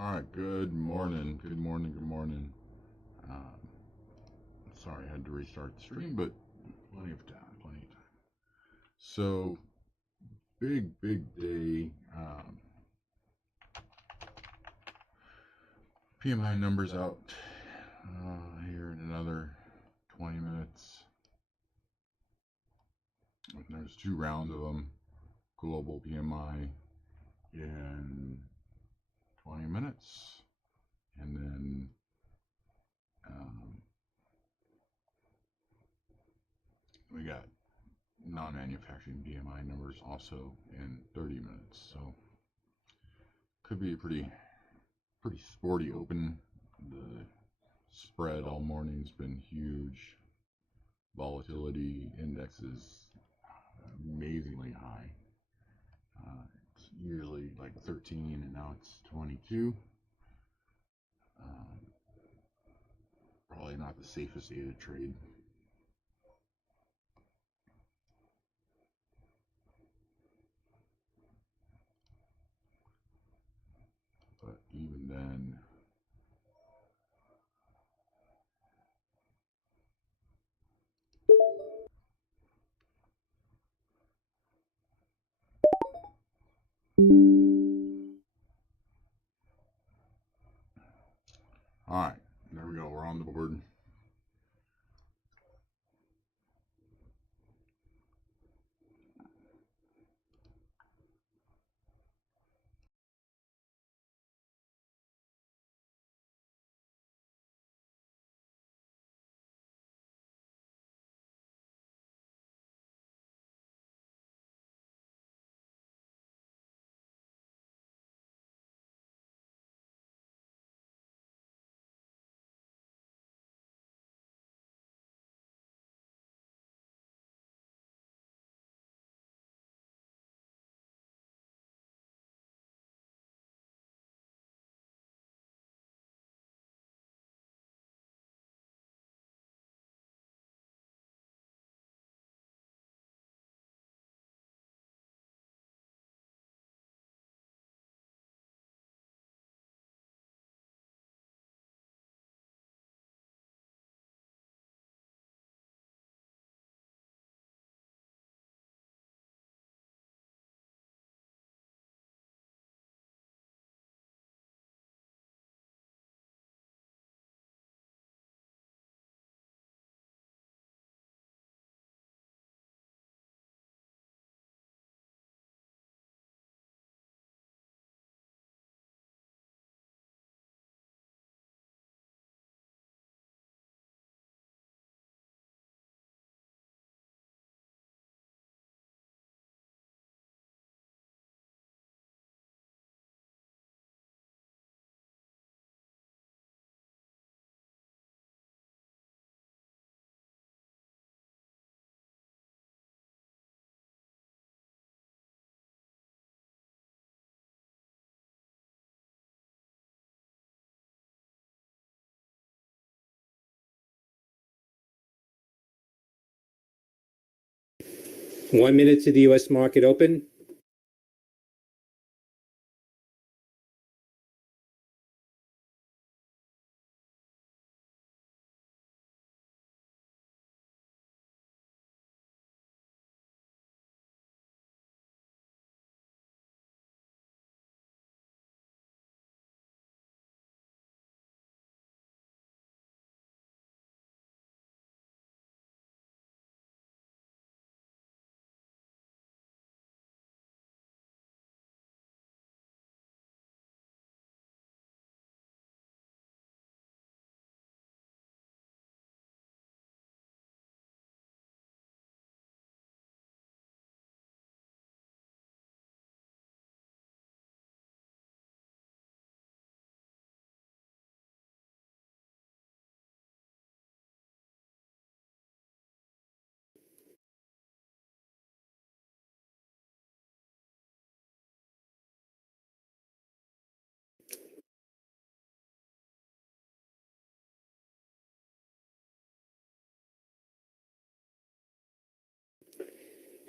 All right, good morning, good morning, good morning. Um, Sorry I had to restart the stream, but plenty of time, plenty of time. So, big day. PMI numbers out here in another 20 minutes. There's 2 rounds of them. Global PMI in 20 minutes. And then we got non-manufacturing PMI numbers also in 30 minutes. So could be a pretty sporty open. The spread all morning's been huge. Volatility indexes amazingly high. It's usually like 13 and now it's 22. Probably not the safest day to trade. But even then, all right, there we go. We're on the board. One minute to the U.S. market open.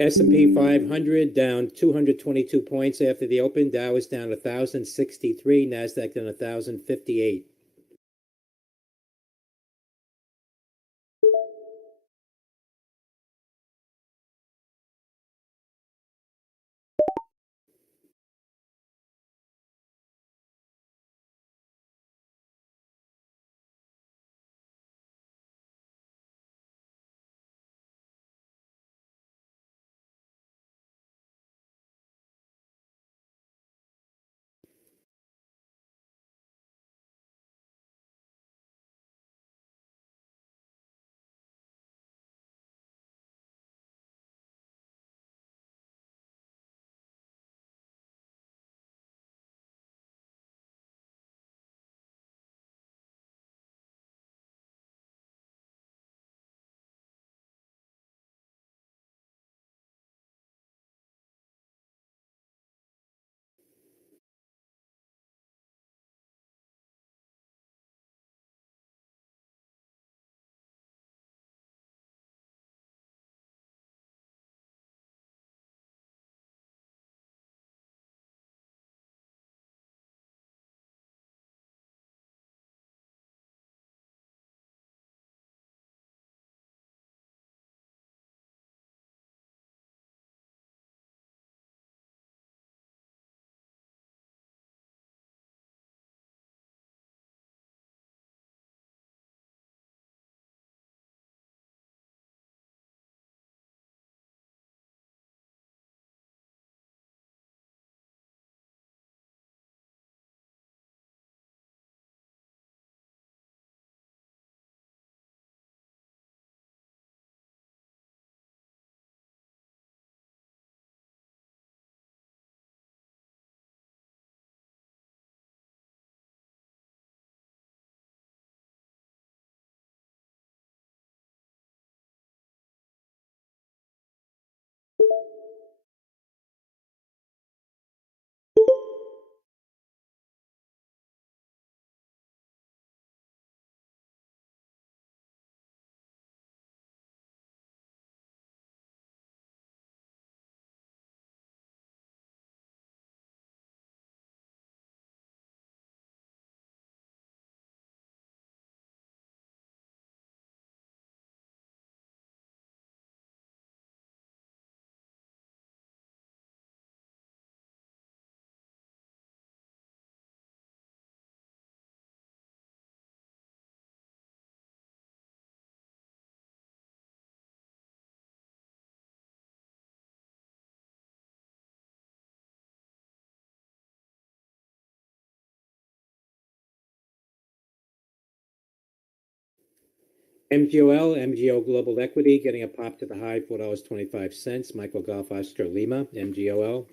S&P 500 down 222 points after the open. Dow is down 1,063. NASDAQ down 1,058. MGO Global Equity getting a pop to the high, $4.25. Michael Golf Oscar Lima, MGOL.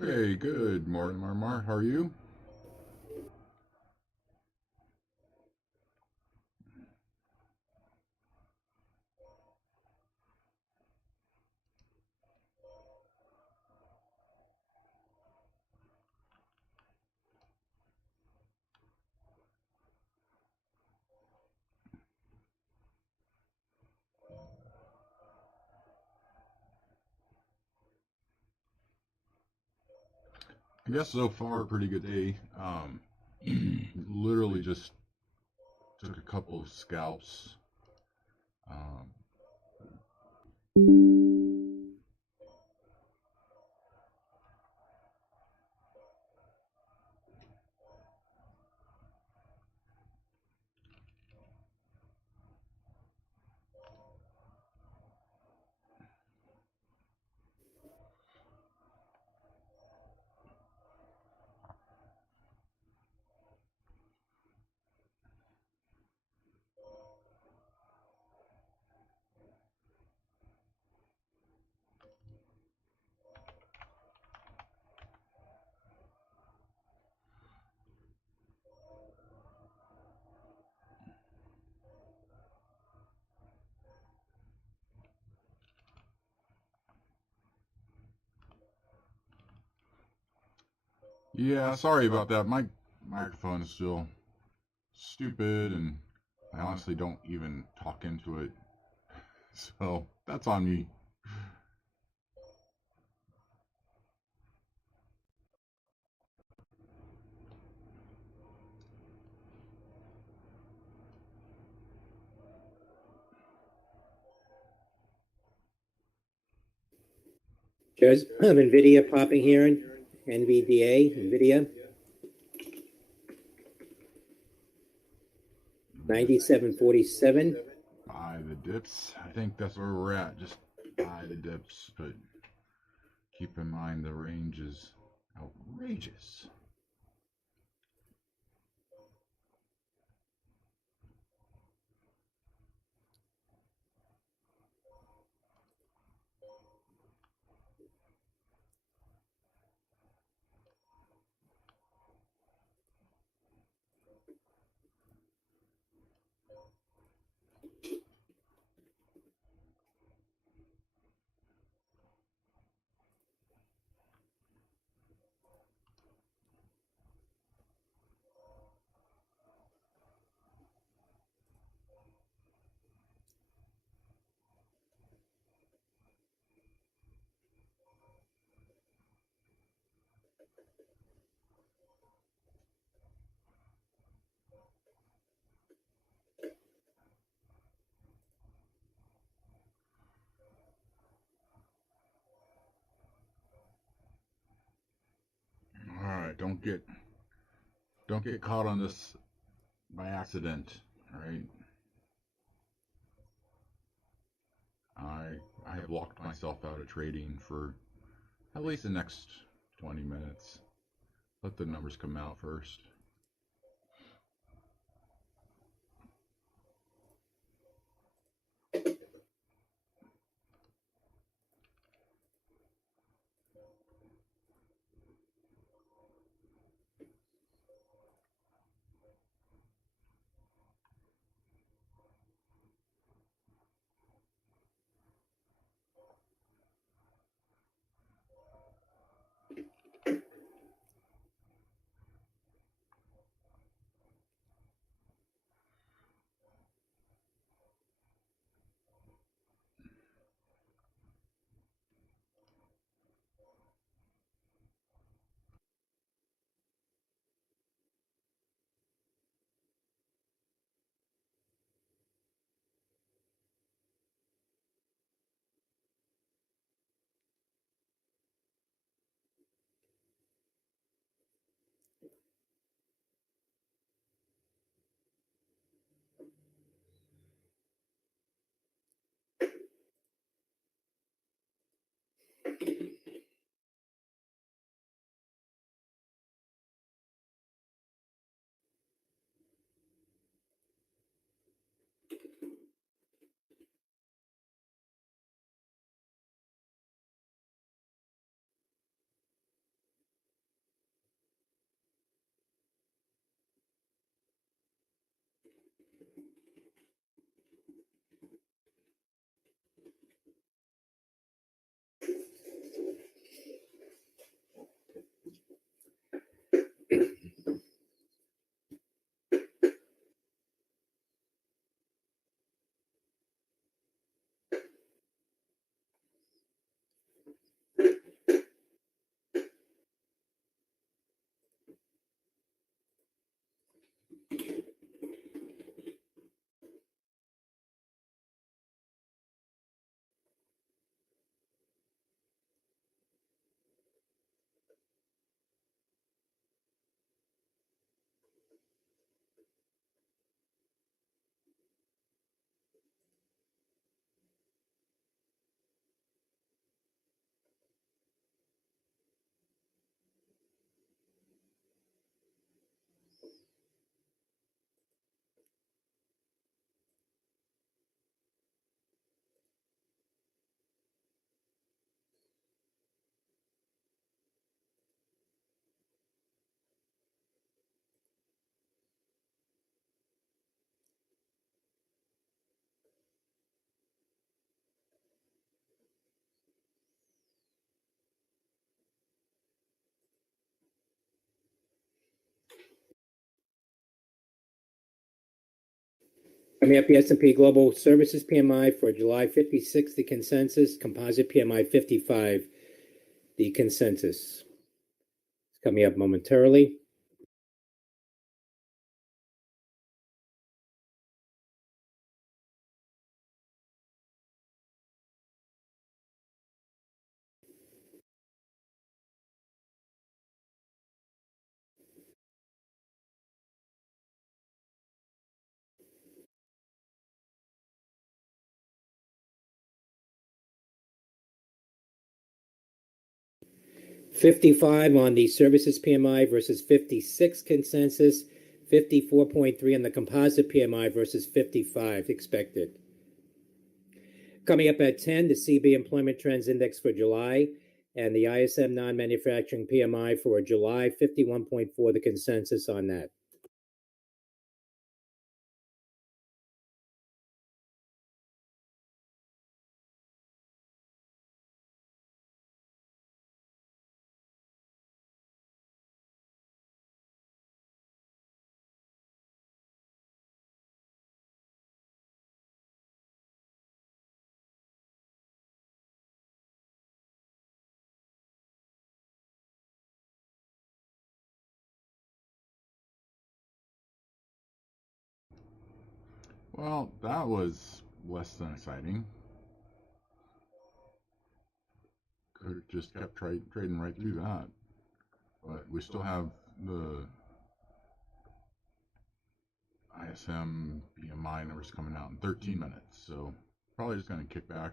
Hey, good morning, Marmar. How are you? I guess so far, pretty good day. Literally just took a couple of scalps. Um, yeah, sorry about that. My microphone is still stupid, and I honestly don't even talk into it. So that's on me. Shares of NVIDIA popping here in NVDA, NVIDIA, 97.47. Buy the dips. I think that's where we're at. Just buy the dips, but keep in mind the range is outrageous. All right, don't get caught on this by accident. All right, I I have locked myself out of trading for at least the next 20 minutes. Let the numbers come out first. Coming up, the S&P Global Services PMI for July 56, the consensus. Composite PMI 55, the consensus. It's coming up momentarily. $55 on the services PMI versus 56 consensus, 54.3 on the composite PMI versus 55 expected. Coming up at 10, the CB Employment Trends Index for July and the ISM Non-Manufacturing PMI for July, 51.4, the consensus on that. Well, that was less than exciting. Could have just kept trading right through that. But we still have the ISM BMI numbers coming out in 13 minutes. So probably just going to kick back.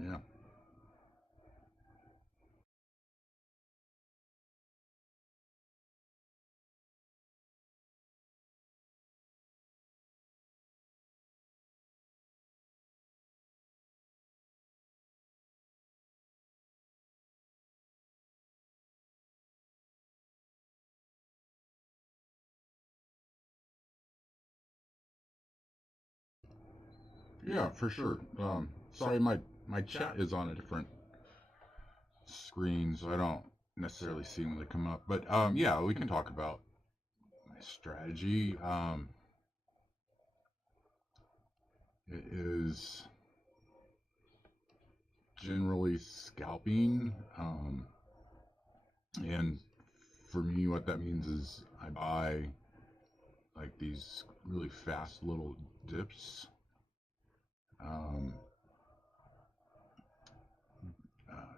Yeah. Yeah, for sure. Sorry, my chat is on a different screen, so I don't necessarily see when they come up. But yeah, we can talk about my strategy. It is generally scalping, and for me, what that means is I buy like these really fast little dips. Um,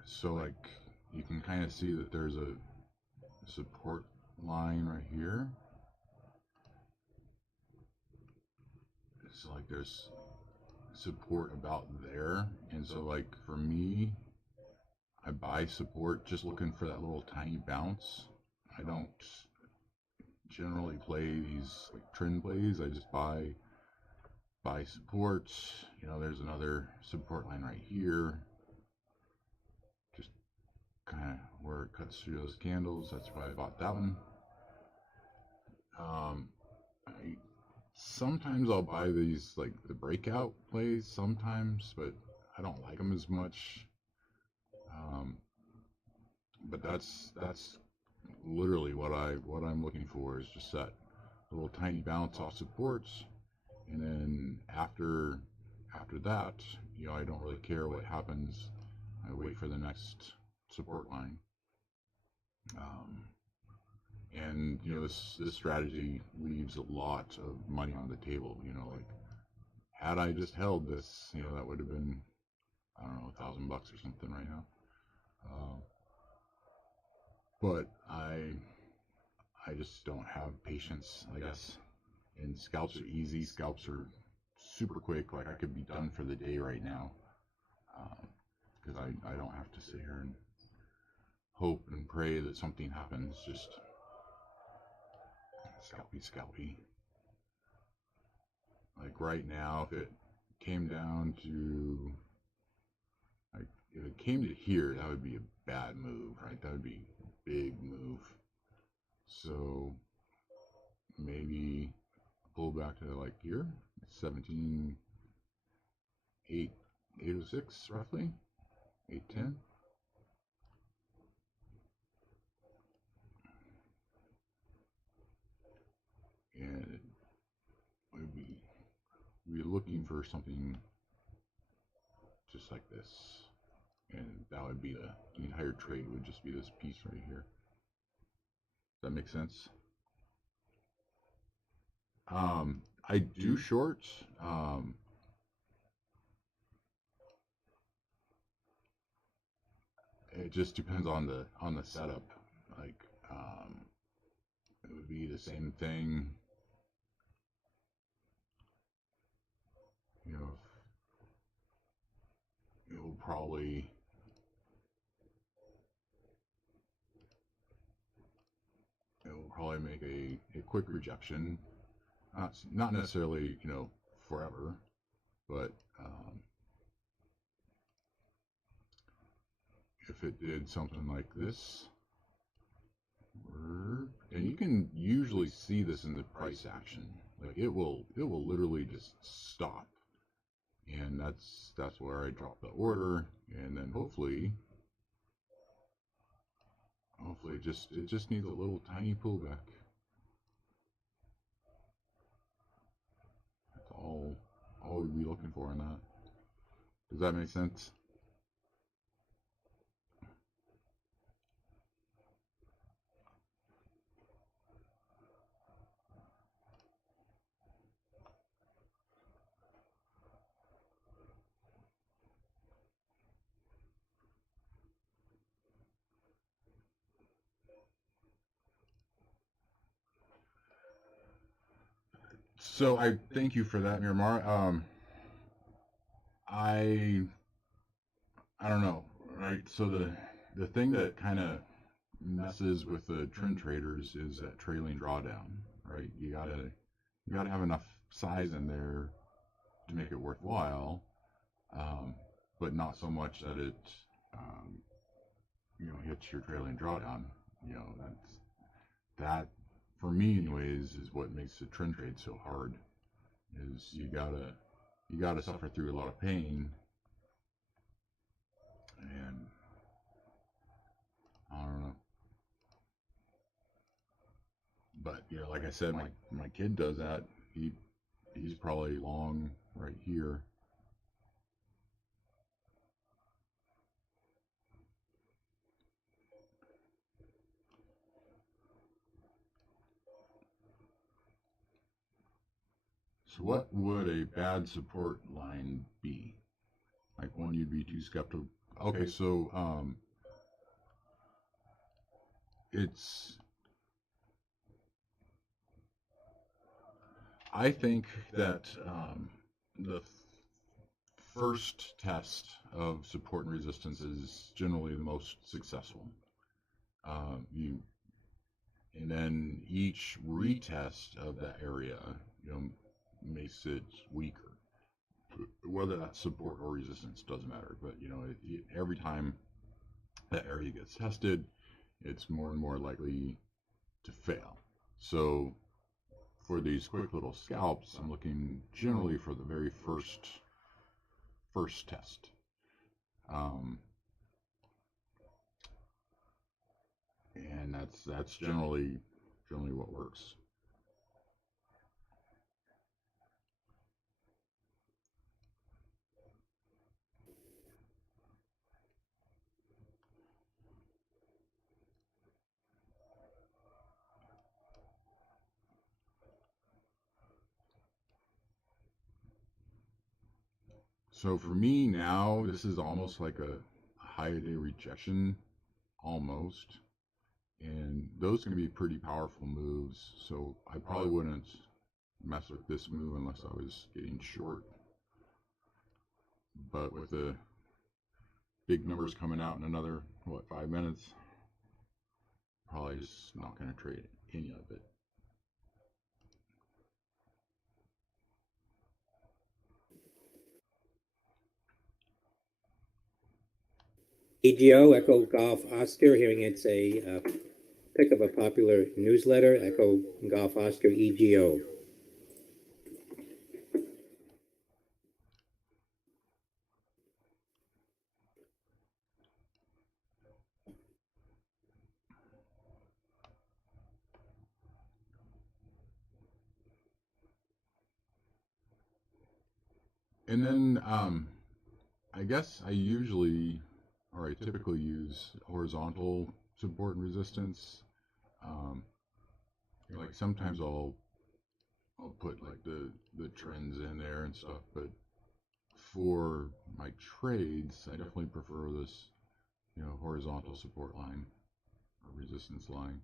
so like you can kind of see that there's a support line right here. It's like there's support about there, and so like for me, I buy support just looking for that little tiny bounce. I don't generally play these like trend plays. I just buy supports. You know, there's another support line right here. Just kind of where it cuts through those candles. That's why I bought that one. I sometimes I'll buy these like the breakout plays sometimes, but I don't like them as much. Um, but that's literally what I'm looking for is just that little tiny bounce off supports, and then after that, you know, I don't really care what happens. I wait for the next support line. Um, and you know, this strategy leaves a lot of money on the table. You know, like had I just held this, you know, that would have been, I don't know, $1,000 or something right now. But I just don't have patience, I guess. And scalps are easy. Scalps are super quick. Like I could be done for the day right now, because I don't have to sit here and hope and pray that something happens. Just scalpy. Like right now, if it came down to like if it came to here, that would be a bad move, right? That would be a big move. So maybe pull back to like here, 17, 8, 806 roughly, 810. we're looking for something just like this, and that would be the entire trade would just be this piece right here. Does that make sense? I do shorts. It just depends on the setup. Like, it would be the same thing. You know, it will probably make a quick rejection. Not necessarily, you know, forever, but if it did something like this, and you can usually see this in the price action. Like it will literally just stop, and that's where I drop the order, and then hopefully it just needs a little tiny pullback. That's all we'd be looking for in that. Does that make sense? So I thank you for that, Miramar. I I don't know, right? So the thing that kind of messes with the trend traders is that trailing drawdown, right? You gotta have enough size in there to make it worthwhile, but not so much that it um, hits your trailing drawdown. You know, that for me anyways is what makes the trend trade so hard. Is you gotta suffer through a lot of pain, and I don't know. But like I said, my kid does that. He's probably long right here. So what would a bad support line be? Like one you'd be too skeptical. Okay, so it's I think that the first test of support and resistance is generally the most successful. You and then each retest of that area, you know, makes it weaker. Whether that's support or resistance doesn't matter, but every time that area gets tested, it's more and more likely to fail. So for these quick little scalps, I'm looking generally for the very first test. And that's generally what works. So for me now, this is almost like a high day rejection, almost. And those can be pretty powerful moves. So I probably wouldn't mess with this move unless I was getting short. But with the big numbers coming out in another, 5 minutes, probably just not going to trade any of it. EGO, Echo Golf Oscar, hearing it's a pick of a popular newsletter, Echo Golf Oscar EGO. And then I guess I typically use horizontal support and resistance. Um, like sometimes I'll put like the trends in there and stuff, but for my trades, I definitely prefer this, horizontal support line or resistance line.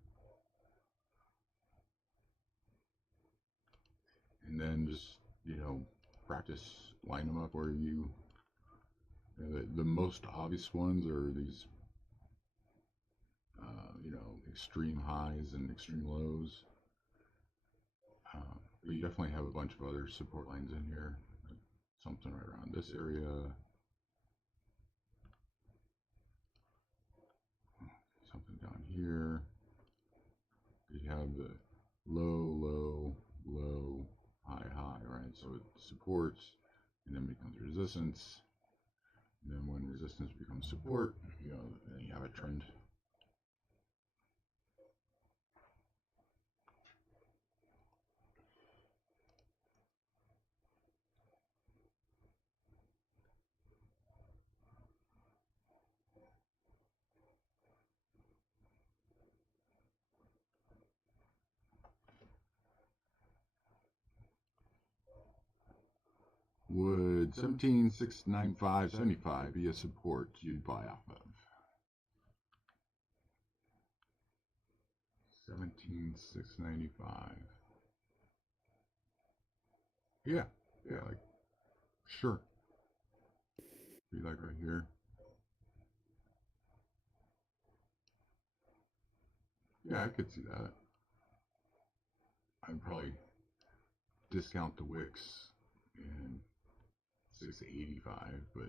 And then just, practice line them up where the most obvious ones are these, extreme highs and extreme lows. But you definitely have a bunch of other support lines in here. Something right around this area, something down here. You have the low, low, low, high, high, right? So it supports and then becomes resistance. And then when resistance becomes support, then you have a trend. Would 17,695.75 be a support you'd buy off of? 17,695. Yeah, yeah, like sure. Be like right here. Yeah, I could see that. I'd probably discount the wicks and 685, but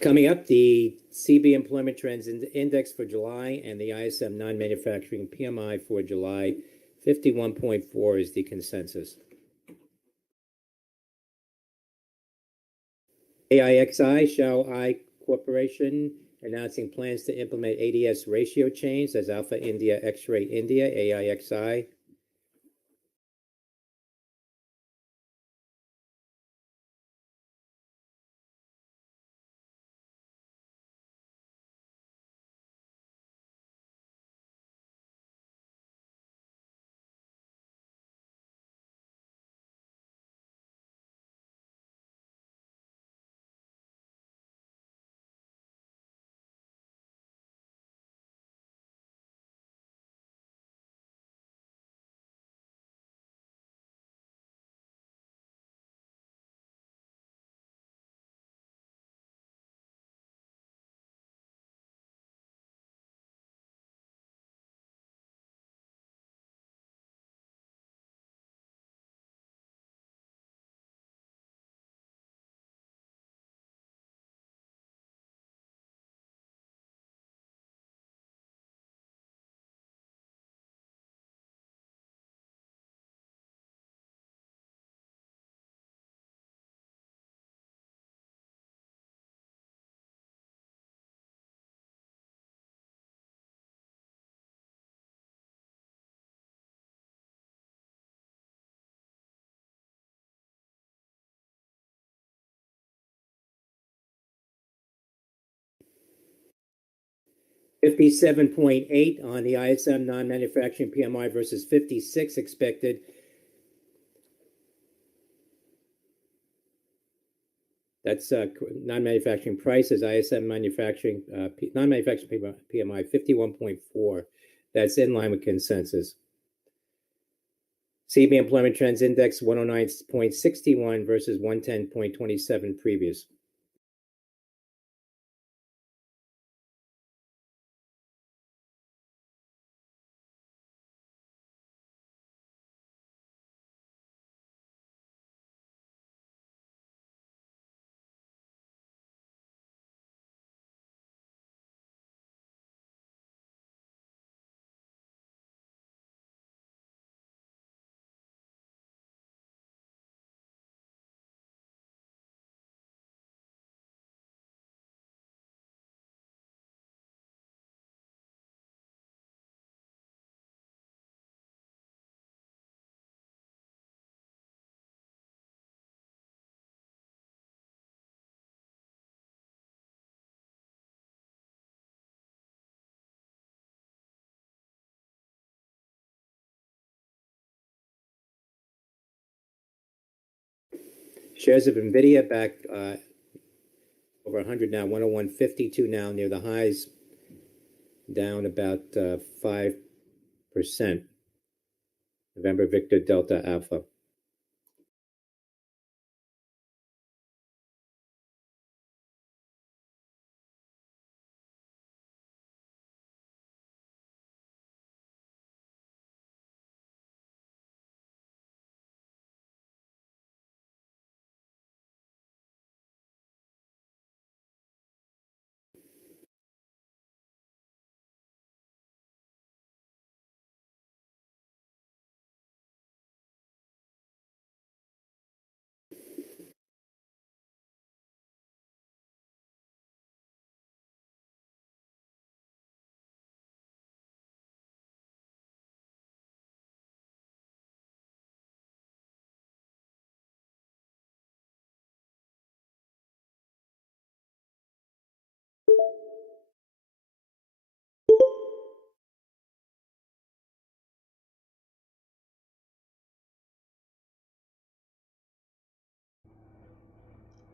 Coming up, the CB Employment Trends Index for July and the ISM Non-Manufacturing PMI for July. 51.4 is the consensus. AIXI, Shell I Corporation, announcing plans to implement ADS ratio change as Alpha India X-Ray India, AIXI. 57.8 on the ISM non-manufacturing PMI versus 56 expected. That's non-manufacturing prices, ISM manufacturing, non-manufacturing PMI 51.4. That's in line with consensus. CB Employment Trends Index 109.61 versus 110.27 previous. Shares of NVIDIA back over 100 now, 101.52 now, near the highs, down about 5%. November Victor Delta Alpha.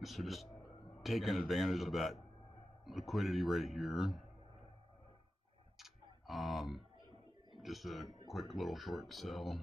So just taking advantage of that liquidity right here. Just a quick little short sell.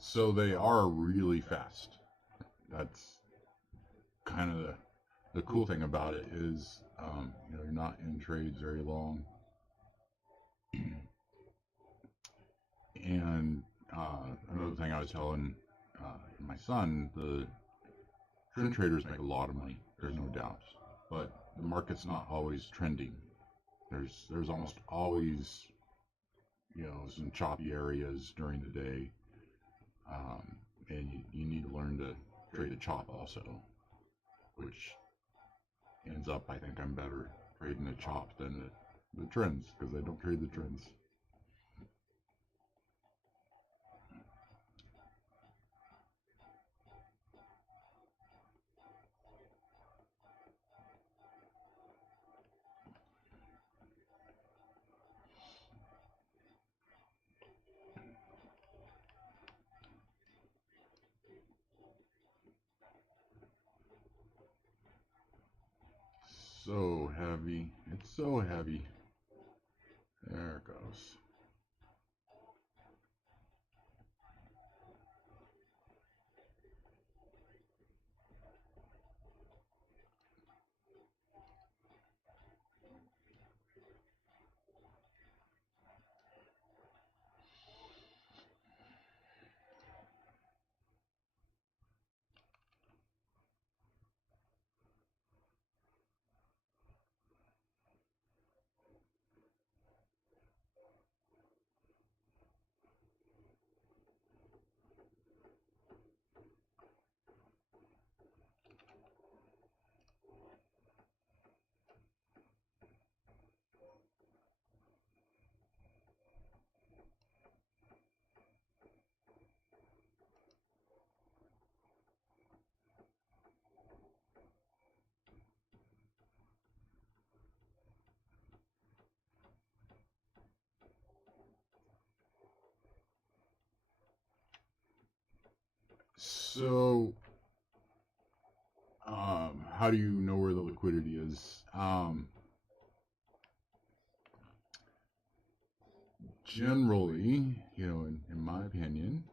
So they are really fast. That's kind of the cool thing about it is, you're not in trades very long. And another thing I was telling my son, the trend traders make a lot of money. There's no doubt, but the market's not always trending. There's almost always some choppy areas during the day, and you need to learn to trade a chop also, which ends up, I think I'm better trading a chop than the trends, because I don't trade the trends. So heavy. It's so heavy. There it goes. So, how do you know where the liquidity is? Generally, in my opinion,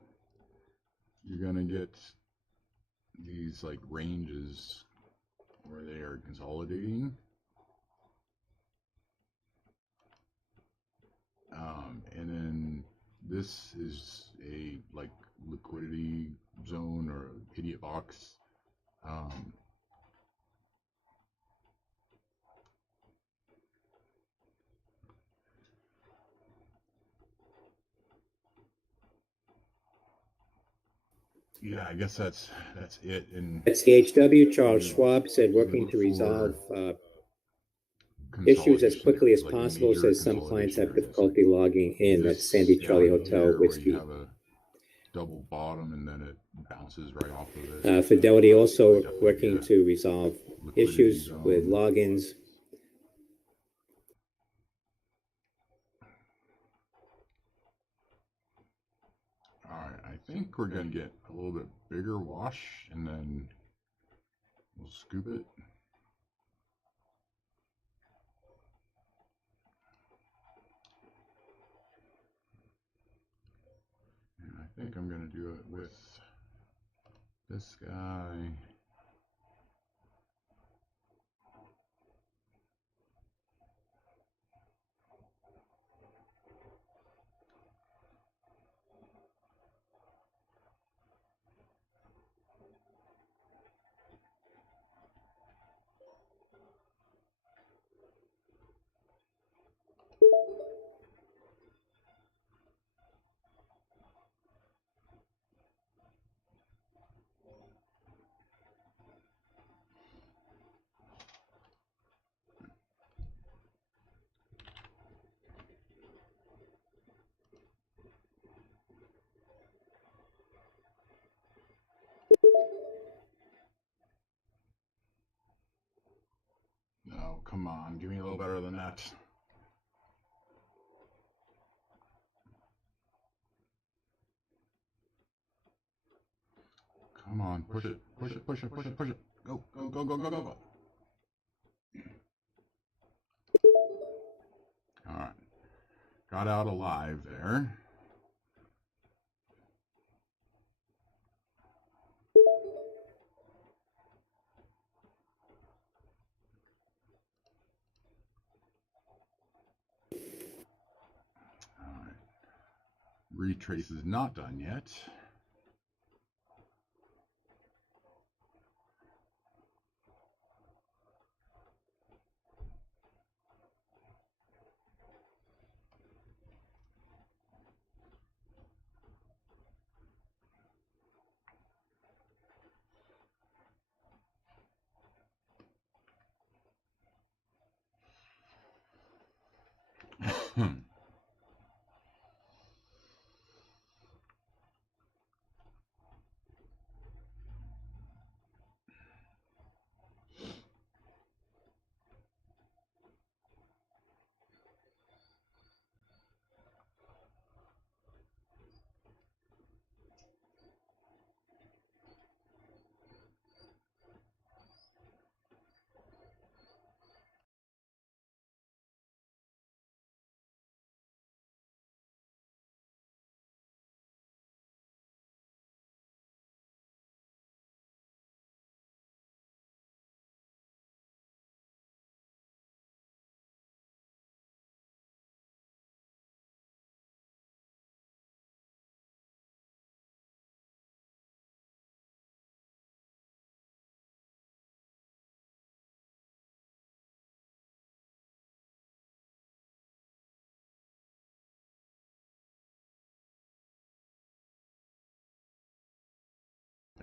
you're gonna get these like ranges where they are consolidating. And then this is a like liquidity zone or idiot box. Yeah, I guess that's it. And At CHW, Charles Schwab said working to resolve issues as quickly as possible, says some clients have difficulty logging in. That's Sandy Charlie Hotel Whiskey. Where you have a double bottom and then it bounces right off of it. Fidelity also working to resolve issues with logins. All right, I think we're going to get a little bit bigger wash and then we'll scoop it. And I think I'm going to do it with this guy. No, come on, give me a little better than that. Come on, push it, push it, push it, push it, push it. Go, go, go, go, go, go, go. All right, got out alive there. All right, retrace is not done yet.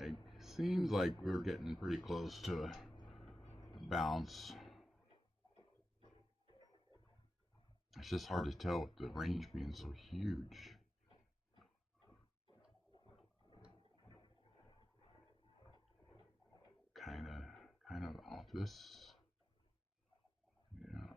It seems like we're getting pretty close to a bounce. It's just hard to tell with the range being so huge. Kind of off this. Yeah.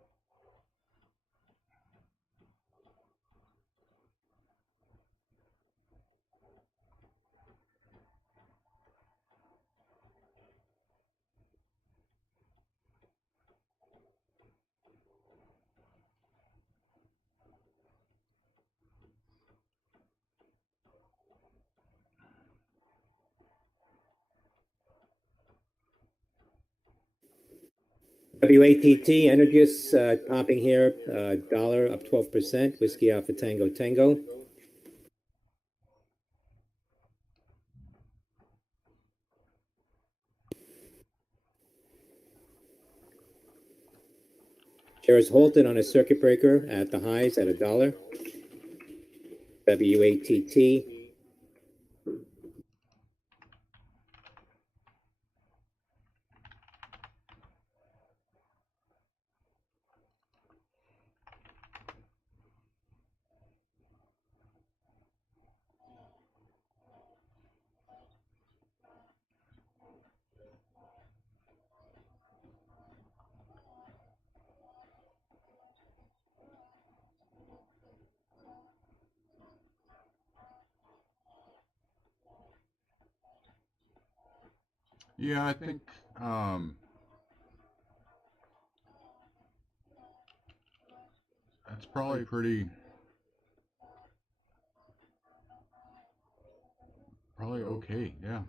WATT, Energis, popping here, dollar up 12%, Whiskey Alpha Tango Tango. Shares halted on a circuit breaker at the highs at $1. WATT. Yeah, I think that's probably probably okay. Yeah.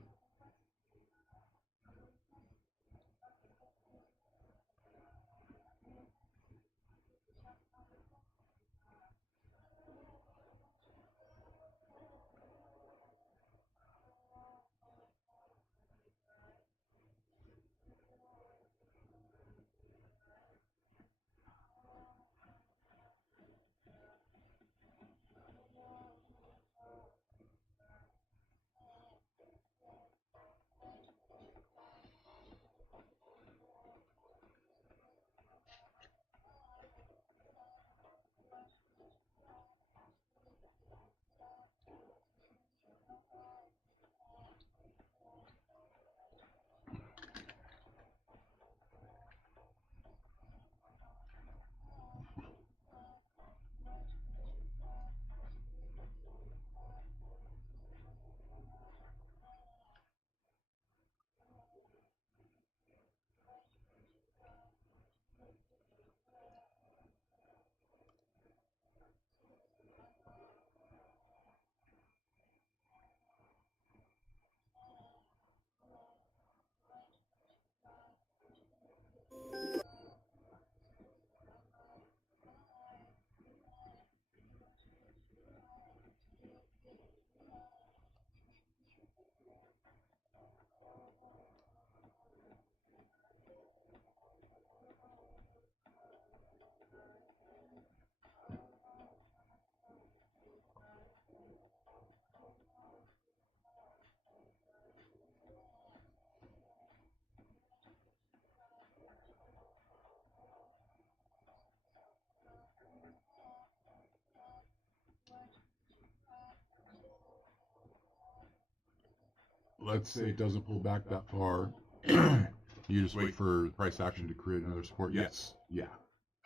Let's say it doesn't pull back that far. You just wait for price action to create another support. Yes. Yeah.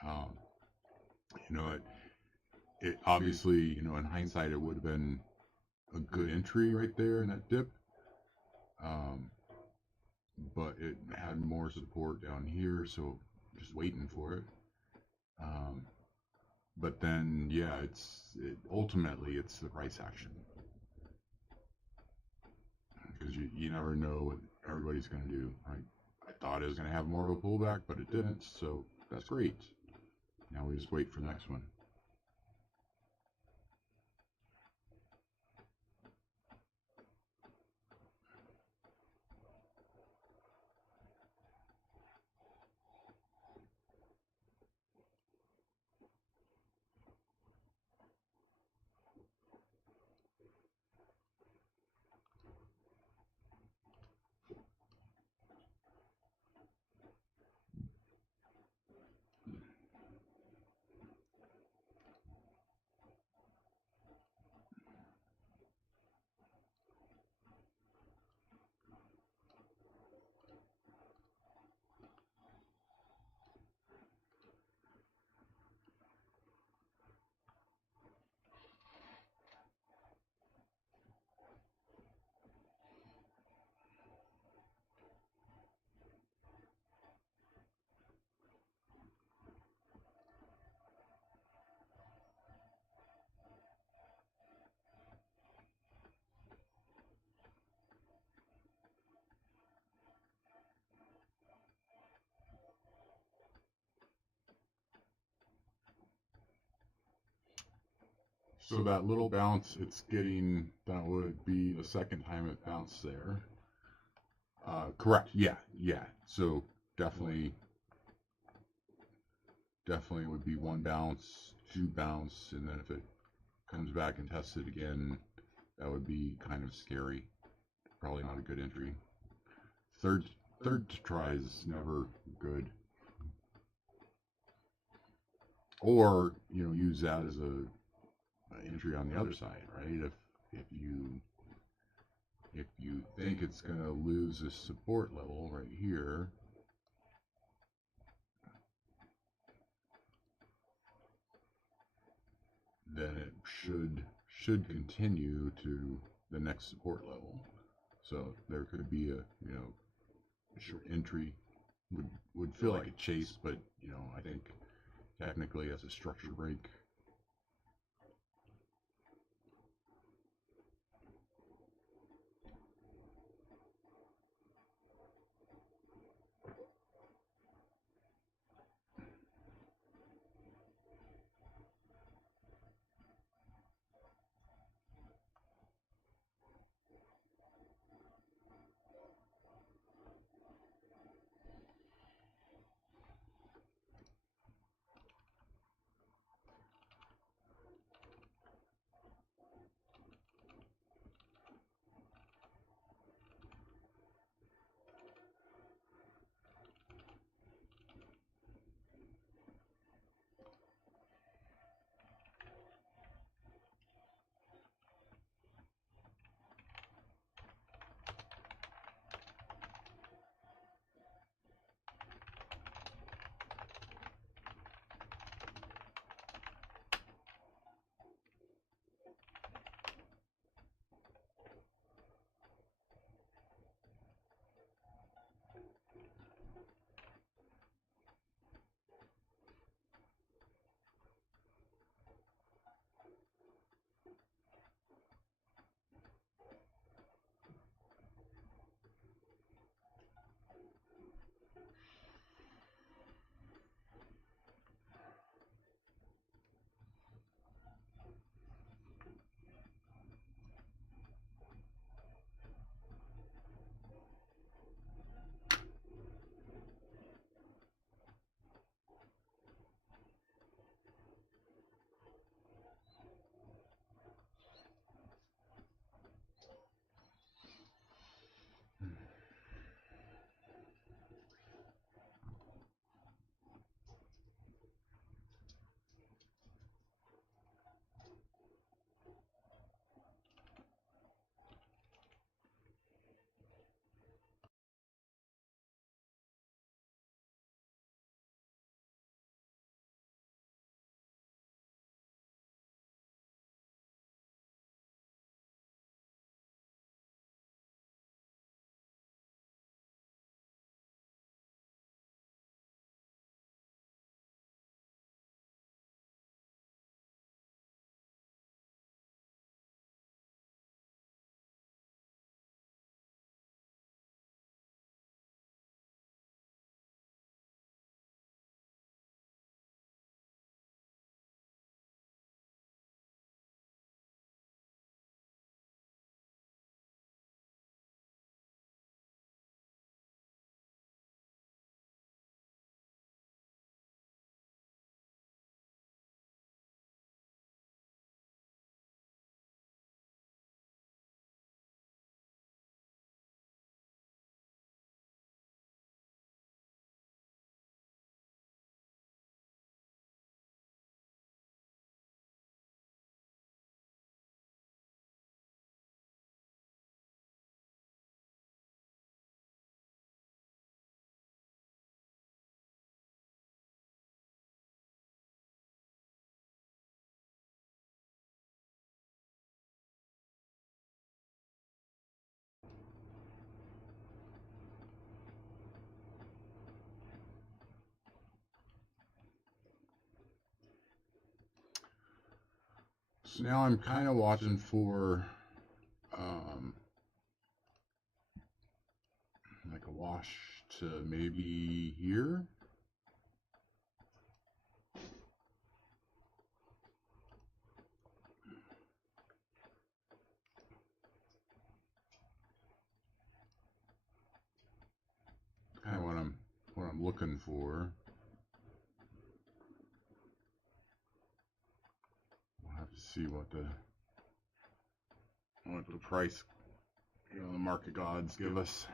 Um, you know, it obviously, in hindsight, it would have been a good entry right there in that dip. But it had more support down here, so just waiting for it. But then, yeah, ultimately it's the price action because you never know what everybody's going to do. I thought it was going to have more of a pullback, but it didn't, so that's great. Now we just wait for the next one. So that little bounce it's getting, that would be the second time it bounced there. Correct. Yeah. So definitely would be one bounce, two bounce, and then if it comes back and tests it again, that would be kind of scary. Probably not a good entry. Third try is never good. Or use that as a entry on the other side, right? If you think it's going to lose this support level right here, then it should continue to the next support level. So there could be a a short entry. Would feel like a chase, but I think technically as a structure break. So now I'm kind of watching for like a wash to maybe here. I'm looking for. We'll have to see what the price, the market gods give us.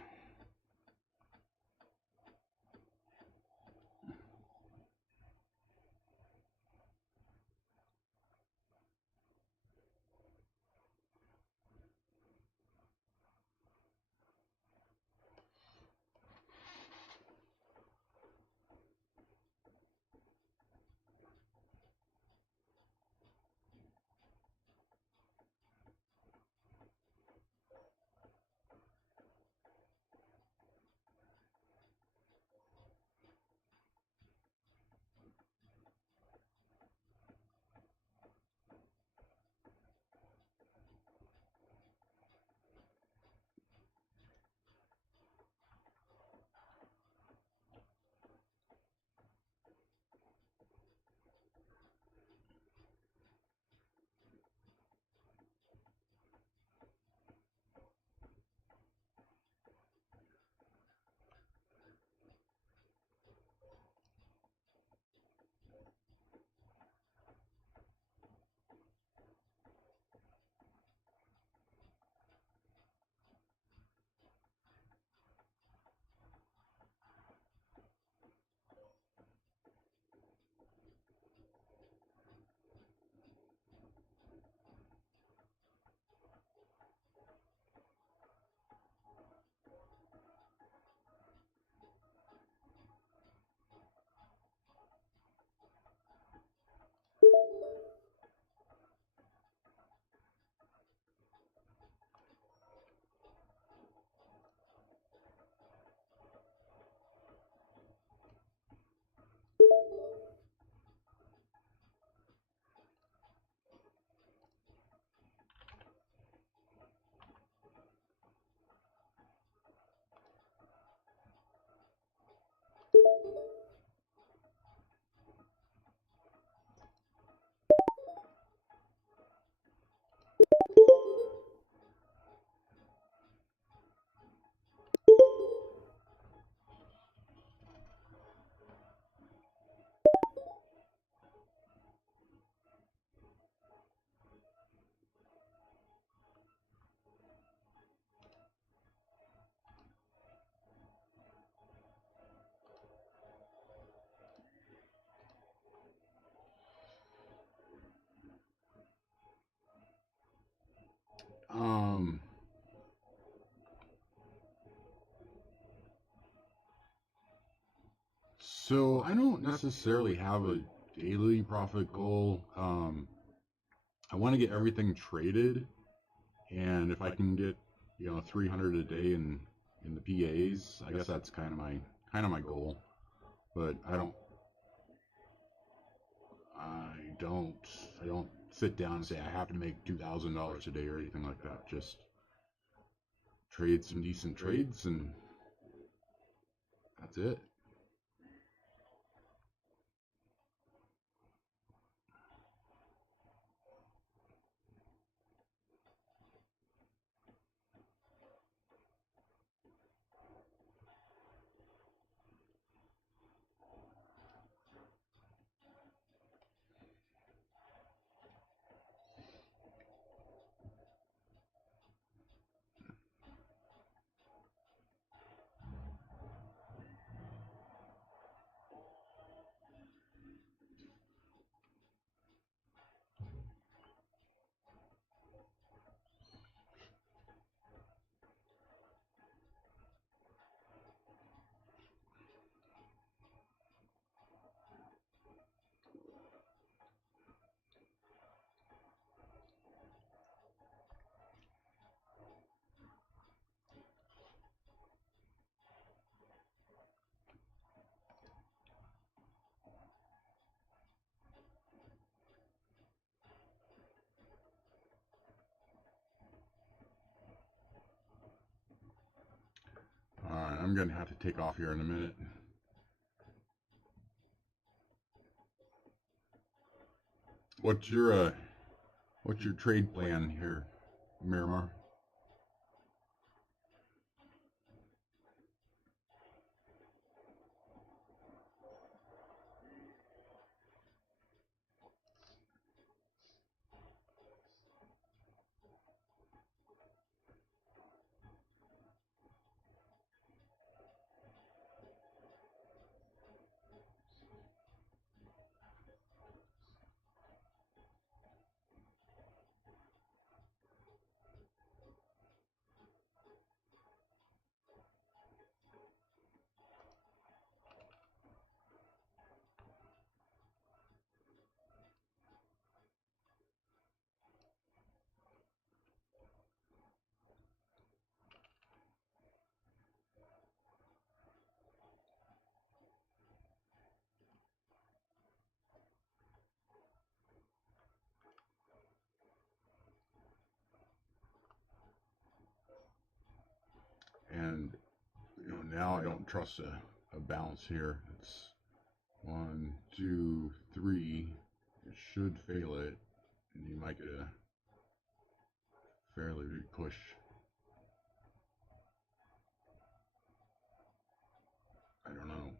So I don't necessarily have a daily profit goal. I want to get everything traded, and if I can get 300 a day in the PAs, I guess that's kind of my goal. But I don't sit down and say I have to make $2,000 a day or anything like that. Just trade some decent trades, and that's it. All right, I'm gonna have to take off here in a minute. What's your trade plan here, Miramar? now I don't trust a bounce here. It's 1, 2, 3. It should fail it, and you might get a fairly big push. I don't know,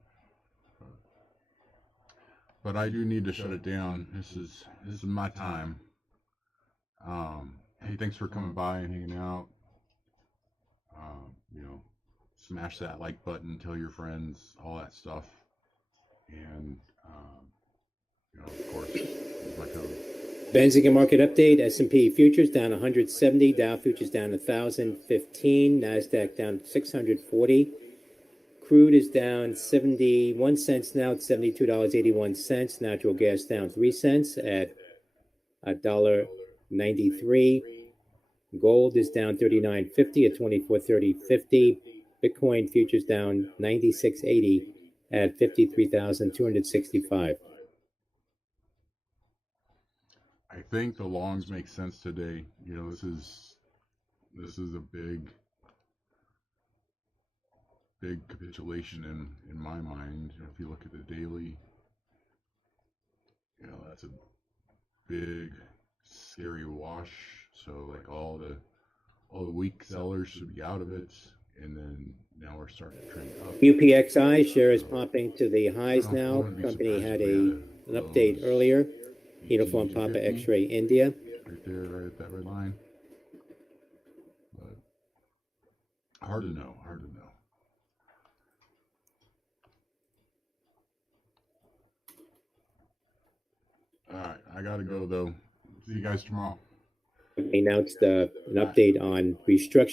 but I do need to shut it down. This is my time. Hey, thanks for coming by and hanging out. You know, smash that like button, tell your friends, all that stuff, and you know, of course, use my code. Benzinger market update: S&P futures down 170, Dow futures down 1,015, Nasdaq down 640. Crude is down 71 cents now at $72.81. Natural gas down 3 cents at $1.93. Gold is down 39.50 at 24.30.50. Bitcoin futures down 96.80 at 53,265. I think the longs make sense today. You know, this is a big capitulation in my mind. You know, if you look at the daily, you know, that's a big scary wash. So like all the weak sellers should be out of it, and then now we're starting to trend up. UPXI share is popping to the highs now. Company had an update earlier. Uniform Papa X-ray India. Right there, right at that red line. But hard to know. All right, I gotta go though. See you guys tomorrow. Announced an update on restructuring.